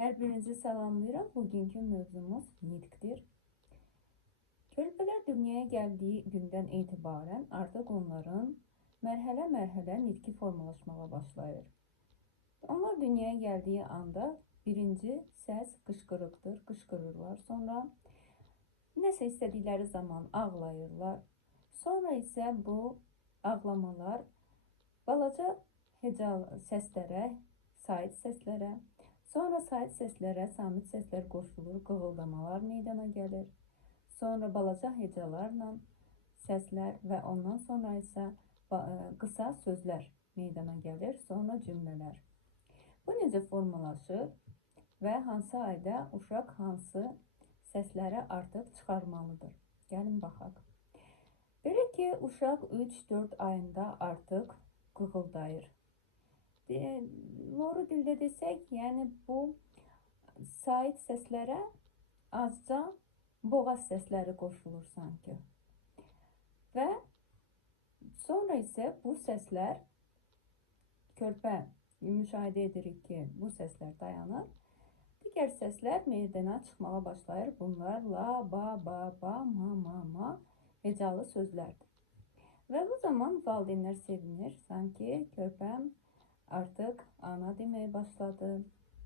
Hər birinizi salamlayıram. Bugünkü mövzumuz nitqdir. Körpələr dünyaya gəldiyi gündən etibarən artıq onların mərhələ-mərhələ nitqi formalaşmağa başlayır. Onlar dünyaya gəldiyi anda birinci səs qışqırıqdır, qışqırırlar. Sonra nəsə istədikləri zaman ağlayırlar. Sonra isə bu ağlamalar balaca hecal səslərə, sait səslərə, sonra sait səslərə samit səslər qoşulur, qığıldamalar meydana gəlir. Sonra balaca hecalarla səslər və ondan sonra isə qısa sözlər meydana gəlir, sonra cümlələr. Bu necə formalaşır və hansı ayda uşaq hansı səsləri artıq çıxarmalıdır? Gəlin baxaq. Belə ki, uşaq 3-4 ayında artıq qığıldayır. Loru dildə desək, yəni bu sait səslərə azca boğaz səsləri qoşulur sanki. Və sonra isə bu səslər körpə müşahidə edirik ki, bu səslər dayanır. Digər səslər meydana çıxmağa başlayır. Bunlar la, ba, ba, ba, ma hecalı sözlərdir. Və bu zaman valideynlər sevinir. Sanki körpəm artıq ana deməyə başladı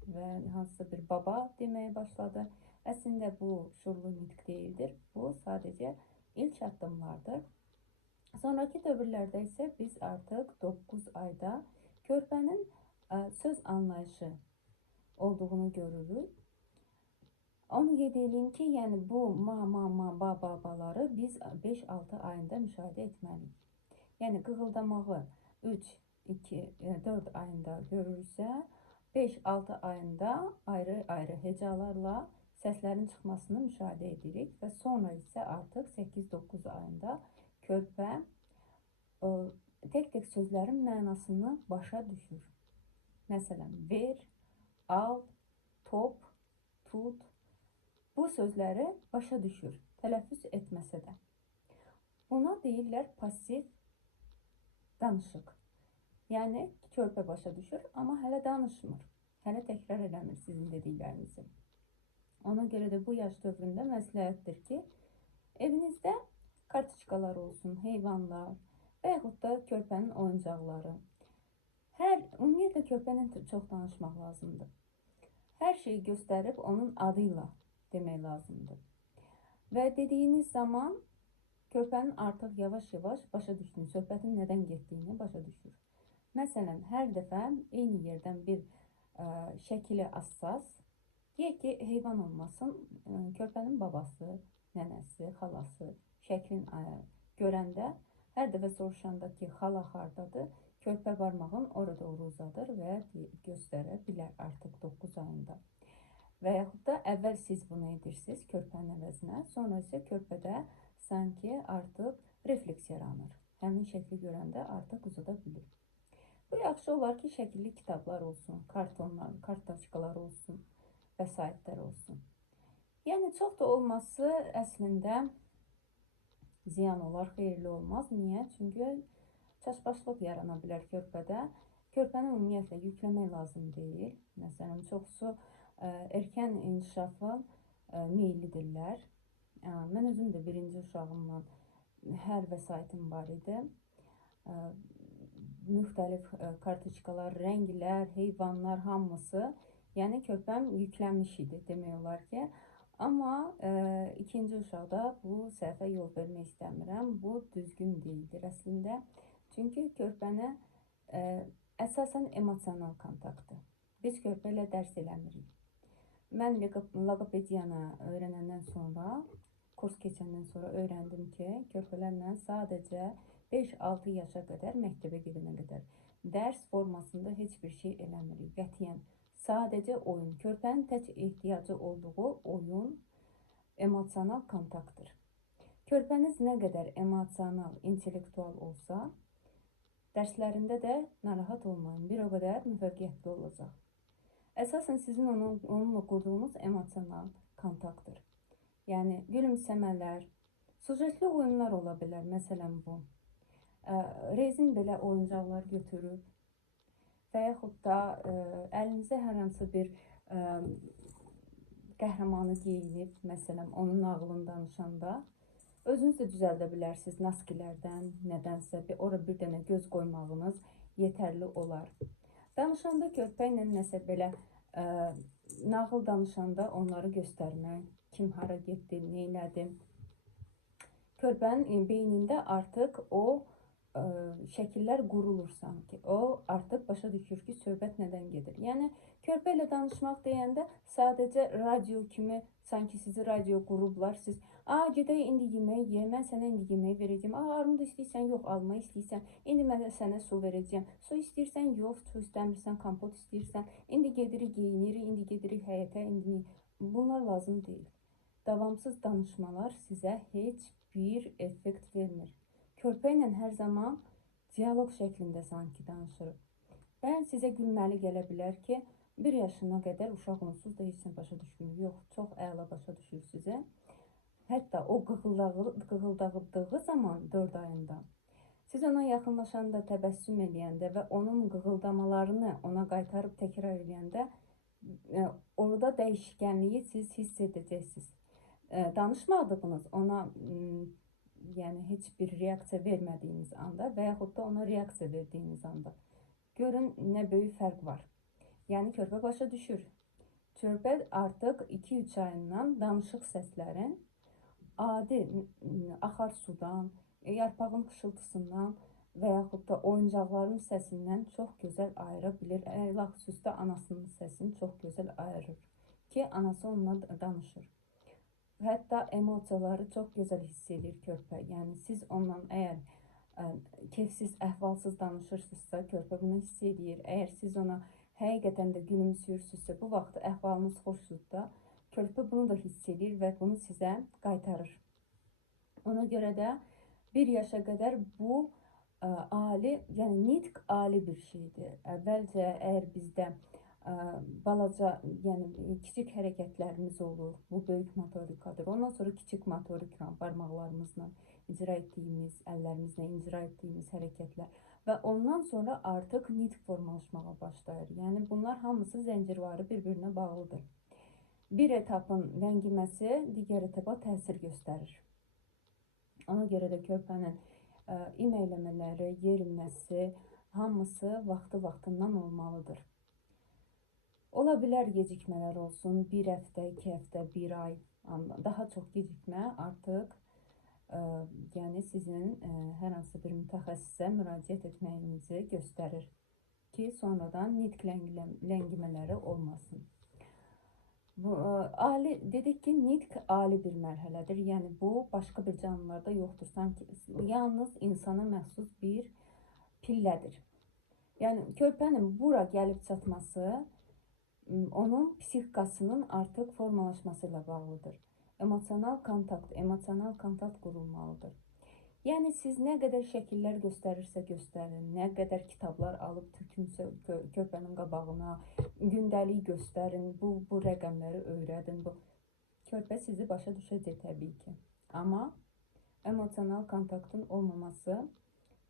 və hansısa bir baba deməyə başladı. Əslində bu şuurlu nitq deyildir. Bu sadəcə ilk addımlardır. Sonraki dövrlərdə isə biz artıq 9 ayda körpənin söz anlayışı olduğunu görürük. Onu qeyd edeyim ki, yəni bu ma, ba, babaları biz 5-6 ayında müşahidə etməliyik. Yəni qığıldamağı 3-4 ayında görürsə, 5-6 ayında ayrı-ayrı hecalarla səslərin çıxmasını müşahidə edirik və sonra isə artıq 8-9 ayında körpə tək-tək sözlərin mənasını başa düşür. Məsələn, ver, al, top, tut. Bu sözləri başa düşür, tələffüz etməsə də. Buna deyirlər pasiv danışıq. Yəni, körpə başa düşür, amma hələ danışmır. Hələ təkrar eləmir sizin dediklərinizi. Ona görə də bu yaş dövründə məsləhətdir ki, evinizdə kartoçkalar olsun, heyvanlar və yaxud da körpənin oyuncaqları. Ümumiyyətlə, körpənin çox danışmaq lazımdır. Hər şeyi göstərib onun adıyla demək lazımdır. Və dediyiniz zaman körpənin artıq yavaş-yavaş başa düşdüyünü, söhbətin nədən getdiyini başa düşür. Məsələn, hər dəfə eyni yerdən bir şəkili assaz, deyək ki, heyvan olmasın, körpənin babası, nənəsi, xalası şəklin görəndə, hər dəfə soruşanda ki, xala hardadır, körpə barmağın orada uzadır və göstərə bilər artıq 9 ayında. Və yaxud da əvvəl siz bunu edirsiniz körpənin əvəzinə, sonra isə körpədə sanki artıq refleks yaranır. Həmin şəkli görəndə artıq uzada bilir. Bu yaxşı olar ki, şəkilli kitablar olsun, kartonlar, kartoçkalar olsun və saitlər olsun. Yəni, çox da olması əslində ziyan olar, xeyirli olmaz. Niyə? Çünki çaşbaşlıq yarana bilər körpədə. Körpəni ümumiyyətlə yükləmək lazım deyil. Məsələn, çoxsu erkən inkişafa meyillidirlər. Mən özüm də birinci uşağımla hər vəsaitim var idi. Müxtəlif kartoçkalar, rənglər, heyvanlar, hamısı. Yəni, körpəm yüklənmiş idi, demək olar ki. Amma ikinci uşaqda bu səhvə yol vermək istəmirəm. Bu düzgün deyildir əslində. Çünki körpəni əsasən emosional kontaktdır. Biz körpə ilə dərs eləmirik. Mən loqopediyanı öyrənəndən sonra, kurs keçəndən sonra öyrəndim ki, körpələrlə sadəcə 5-6 yaşa qədər, məktəbə gedənə qədər dərs formasında heç bir şey eləmirik. Qətiyyən sadəcə oyun. Körpənin tək ehtiyacı olduğu oyun emosional kontaktdır. Körpəniz nə qədər emosional, intellektual olsa, dərslərində də narahat olmayın, bir o qədər müvəffəqiyyətli olacaq. Əsasən sizin onunla qurduğunuz emosional kontaktdır. Yəni, gülümsəmələr, sujetli oyunlar ola bilər, məsələn bu. Rezin belə oyuncaqlar götürüb və yaxud da əlinizə hər hansı bir qəhrəmanı geyinib, məsələn, onun nağılını danışanda özünüz də düzəldə bilərsiniz naskilərdən, nədənsə ora bir dənə göz qoymağınız yetərli olar. Danışanda körpə ilə nəsə belə nağıl danışanda onları göstərmək, kim hara getdi, neylədi. Körpənin beynində artıq o şəkillər qurulur sanki. O artıq başa düşür ki, söhbət nədən gedir. Yəni körpə ilə danışmaq deyəndə sadəcə radio kimi sanki sizi radio qurublar. Siz gedək indi yemək ye, mən sənə indi yemək verəcəm. Armud istəyirsən, yox, alma istəyirsən. İndi mən sənə su verəcəm. Su istəyirsən, yox, su istəmirsən, kompot istəyirsən. İndi gedirik, geyinirik, indi gedirik həyətə, indi bunlar lazım deyil. Davamsız danışmalar sizə heç bir effekt vermir. Körpə ilə hər zaman diyaloq şəklində sanki danışırıq. Bəlkə sizə gülməli gələ bilər ki, 1 yaşına qədər uşaq onsuz da heç nə başa düşmür. Yox, çox əla başa düşür sizə. Hətta o qığıldadığı zaman 4 ayında, siz ona yaxınlaşanda, təbəssüm edəndə və onun qığıldamalarını ona qaytarıb təkrar edəndə, orada dəyişkənliyi siz hiss edəcəksiniz. Danışmadığınız, ona yəni heç bir reaksiya vermədiyiniz anda və yaxud da ona reaksiya verdiyiniz anda görün nə böyük fərq var. Yəni körpə başa düşür. Körpə artıq 2-3 ayından danışıq səslərin adi axar sudan, yarpağın xışıltısından və yaxud da oyuncaqların səsindən çox gözəl ayıra bilir. Xüsusilə anasının səsini çox gözəl ayırır ki, anası onunla danışır. Hətta emosiyaları çox gözəl hiss edir körpə. Yəni siz ondan əgər keyfsiz, əhvalsız danışırsınızsa, körpə bunu hiss edir. Əgər siz ona həqiqətən də gülümsüyürsünüzsə, bu vaxt əhvalınız xoşsuzsa, körpə bunu da hiss edir və bunu sizə qaytarır. Ona görə də 1 yaşa qədər bu ali, yəni nitq ali bir şeydir. Əvvəlcə əgər bizdə balaca, yəni kiçik hərəkətlərimiz olur. Bu böyük motorikadır. Ondan sonra kiçik motorika, barmaqlarımızla icra etdiyimiz, əllərimizlə icra etdiyimiz hərəkətlər və ondan sonra artıq nitq formalaşmağa başlayır. Yəni bunlar hamısı zəncirvarı bir-birinə bağlıdır. Bir etapın ləngiməsi digər etapa təsir göstərir. Ona görə də körpənin iməkləmələri, yeriməsi, hamısı vaxtı-vaxtından olmalıdır. Ola bilər gecikmələr olsun, 1 həftə, 2 həftə, 1 ay, daha çox gecikmə artıq yəni sizin hər hansı bir mütəxəssisə müraciət etməyinizi göstərir ki, sonradan nitq ləngimələri olmasın. Dedik ki, nitq ali bir mərhələdir. Yəni bu başqa bir canlılarda yoxdur. Sanki yalnız insana məxsus bir pillədir. Yəni körpənin bura gəlib çatması onun psixikasının artıq formalaşması ilə bağlıdır. Emosional kontakt qurulmalıdır. Yəni siz nə qədər şəkillər göstərirsə göstərin, nə qədər kitablar alıb tökünsə körpənin qabağına, gündəlik göstərin, bu rəqəmləri öyrədin. Körpə sizi başa düşəcək təbii ki. Amma emosional kontaktın olmaması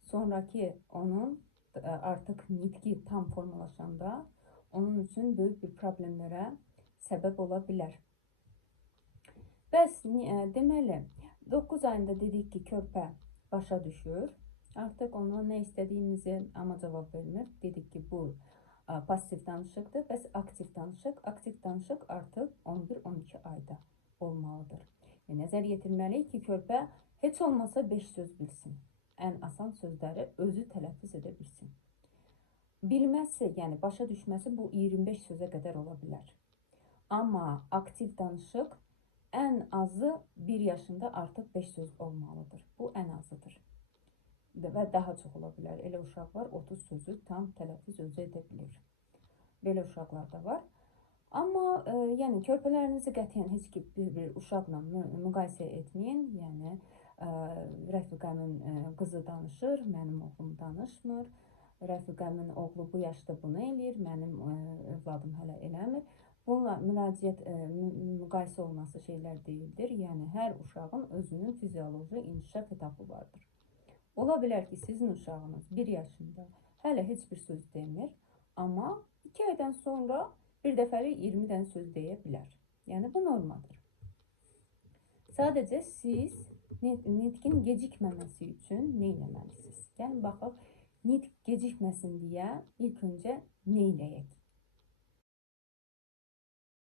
sonraki onun artıq nitqi tam formalaşanda onun üçün böyük bir problemlərə səbəb ola bilər. Bəs deməli 9 ayında dedik ki, körpə başa düşür. Artıq ona nə istədiyimizi amma cavab vermir. Dedik ki, bu pasiv danışıqdır. Bəs aktiv danışıq? Aktiv danışıq artıq 11-12 ayda olmalıdır. Nəzər yetirməliyik ki, körpə heç olmasa 5 söz bilsin. Ən asan sözləri özü tələffüz edə bilsin. Bilməsi, yəni başa düşməsi bu 25 sözə qədər ola bilər. Amma aktiv danışıq ən azı 1 yaşında artıq 5 söz olmalıdır. Bu ən azıdır. Və daha çox ola bilər. Elə uşaq var, 30 sözü tam tələffüz özü edə bilir. Belə uşaqlar da var. Amma yəni körpələrinizi qətiyyən heç bir uşaqla müqayisə etməyin. Yəni rəfiqəmin qızı danışır, mənim oğlum danışmır. Rəfiqəmin oğlu bu yaşda bunu eləyir, mənim övladım hələ eləmir. Bununla müqayisə olunması şeylər deyildir. Yəni hər uşağın özünün fizioloji inkişaf etapı vardır. Ola bilər ki, sizin uşağınız 1 yaşında hələ heç bir söz demir. Amma 2 aydan sonra bir dəfəlik 20 dənə söz deyə bilər. Yəni bu normadır. Sadəcə siz nitqin gecikməməsi üçün nə etməlisiniz? Yəni baxaq, nitq gecikməsin deyə ilk öncə nə edək?